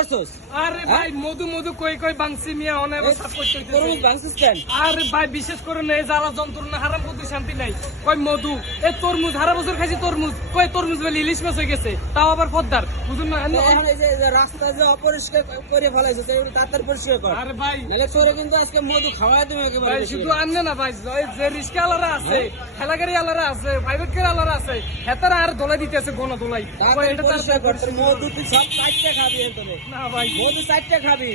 করছস? আরে ভাই মধু মধু কই কই বাংসি মিয়া অনেক সাপ করতে হইতেছে। তরমুজ কেন? আরে ভাই বিশেষ করে নেই জ্বালা যন্ত্রণা হারাম করতে শান্তি নাই। কই মধু? এ তরমুজ হারা বছর খাইছি তরমুজ। কই তরমুজ বলে ইলিশ মাছ হয়ে গেছে? তাও আবার পদ্মার। বুঝুন না এখন এই যে রাস্তা যে অপরিষ্কার করে ফেলাইছিস এগুলো তাড়াতাড়ি পরিষ্কার কর। আরে ভাই। নাহলে তোরে কিন্তু আজকে মধু খাওয়াই তুমি একেবারে ভাই শুধু করে। না ভাই যে রিস্কা আলারা আছে খেলাগাড়ি আলারা আছে প্রাইভেট গাড়ি আলারা আছে হেতারা আর দোলাই দিতেছে গণ দোলাই। এটা কর তোর মধু তুই সব চারটে খাবি তোরে না ভাই। মধু চারটে খাবি।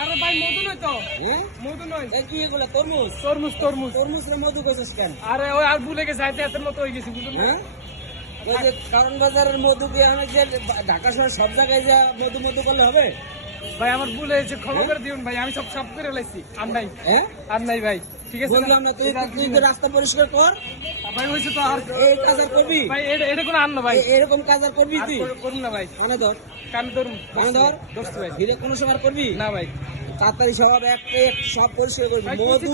আরে ভাই মধু নয় তো? হ্যাঁ মধু নয়। এই কি এগুলো তরমুজ? তরমুজ তরমুজ। তরমুজ রে মধু কেন? আরে ওই আর ভুলে গেছে মতো হয়ে গেছে ওই যে কারণ বাজারের মধু কি আমি যে ঢাকা শহর সব জায়গায় যা মধু মধু করলে হবে? ভাই আমার ভুল হয়েছে ক্ষমা করে দিন ভাই আমি সব সব করে লাইছি আর নাই। হ্যাঁ আর নাই ভাই। ঠিক আছে বললাম না তুই তুই তো রাস্তা পরিষ্কার কর। ভাই হয়েছে তো আর এই কাজ আর করবি? ভাই এটা এটা কোনো আন্ন ভাই। এরকম কাজ আর করবি তুই? করুন না ভাই। মনে ধর। কান ধরুন। মনে ধর। দোস্ত ভাই। ধীরে কোনো সময় করবি? না ভাই। তাড়াতাড়ি সব এক সব পরিষ্কার করবি। মধু।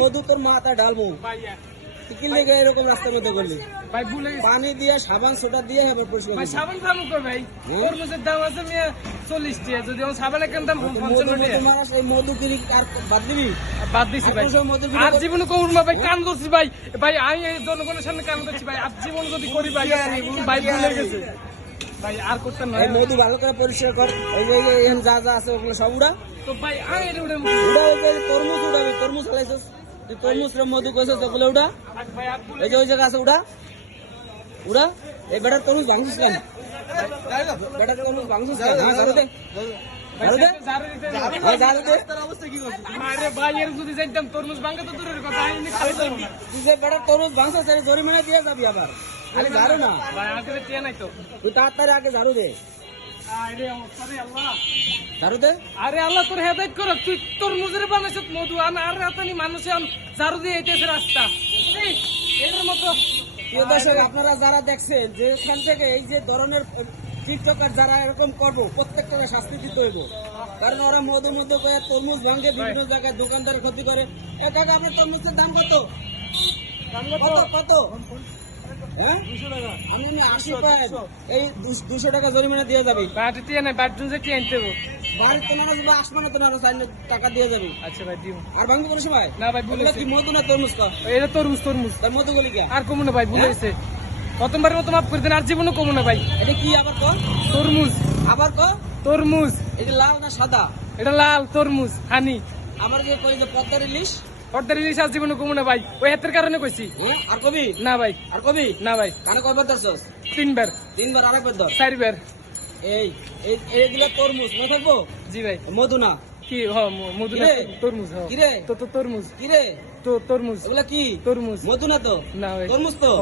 মধু তোর মাথা ঢালবো। ভাই তুই কি লেগে এরকম রাস্তার মধ্যে করলি ভাই ভুলে পানি দিয়ে সাবান সোডা দিয়ে হবে পরিষ্কার ভাই সাবান খামু কই ভাই? তরমুজের দাম আছে মিয়া চল্লিশ টাকা যদি আমার সাবান কেন দাম টাকা মারাস এই মধু কিনি আর বাদ দিবি? বাদ দিছি ভাই। আর জীবনে করুন ভাই কান ধরছি ভাই। ভাই আমি এই জনগণের সামনে কান ধরছি ভাই। আর জীবন যদি করি ভাই ভাই ভুলে গেছে। ভাই আর করতে না মধু ভালো করে পরিষ্কার কর। ওই যে যা যা আছে ওগুলো সব উড়া। তো ভাই উঠে উড়া তরমুজ উড়াবি তরমুজ ফেলাইছিস তরমুজ মধু কইছিস ওগুলো উড়া এই যে ওই জায়গা আছে উড়া উড়া। এই বেটার তরমুজ ভাঙছিস কেন? বেটার তরমুজ ভাঙছিস কেন? হ্যাঁ দে। হ্যাঁ জরিমানা দিয়ে যাবি আবার। ঝাড়ু না। তুই তাড়াতাড়ি আগে ঝাড়ু দে। আরে আরে আল্লাহ। ঝাড়ু দে। আরে আল্লাহ তোর হেদায়ত করো। তুই তোর মুজরে বানাইছ মধু আমি আর রাতানি মানুষ ঝাড়ু দিয়ে এটেছে রাস্তা। এই, মতো। দর্শক আপনারা যারা দেখছেন যে এখান থেকে এই যে ধরনের টিকটকার যারা এরকম করব প্রত্যেকটা শাস্তি দিতে হইব। কারণ ওরা মধু মধু করে তরমুজ ভাঙে বিভিন্ন জায়গায় দোকানদারের ক্ষতি করে। এ কাকা আপনার তরমুজের দাম কত? কত কত? হ্যাঁ? আমি আমি আশি পাই এই দুশো টাকা জরিমানা দিয়ে যাবি। বাটি দিয়ে নাই বাটি যে কি আনতে হব। বাড়ির যাবে আসমানে তো নানা চাইলে টাকা দিয়ে যাবি। আচ্ছা ভাই দিও। আর না ভাই ভুলে কি মধু না তরমুজ কা এটা তরমুজ তরমুজ। তার মধু গুলি কে? আর কমু না ভাই ভুলে গেছে প্রথমবারের মতো মাফ করে দেন আর জীবনও কমু না ভাই। এটা কি আবার ক তরমুজ। আবার ক তরমুজ। এটা লাল না সাদা? এটা লাল তরমুজ হানি। আমার যে কই যে পদ্মার ইলিশ? অর্ধের ইলিশ আর জীবনে কমু না ভাই। ওই হাতের কারণে কইছি। আর কবি? না ভাই। আর কবি? না ভাই। কানে কয়বার ধরছস? তিনবার। তিনবার আরেকবার ধর। চারবার। এই এই এইগুলা তরমুজ মনে থাকব? জি ভাই। মধু না কি হ মধু না? তরমুজ হ। কিরে? তো তো তরমুজ। কি রে তো তরমুজ। ওগুলা কি? তরমুজ। মধু না তো? না ভাই। তরমুজ তো।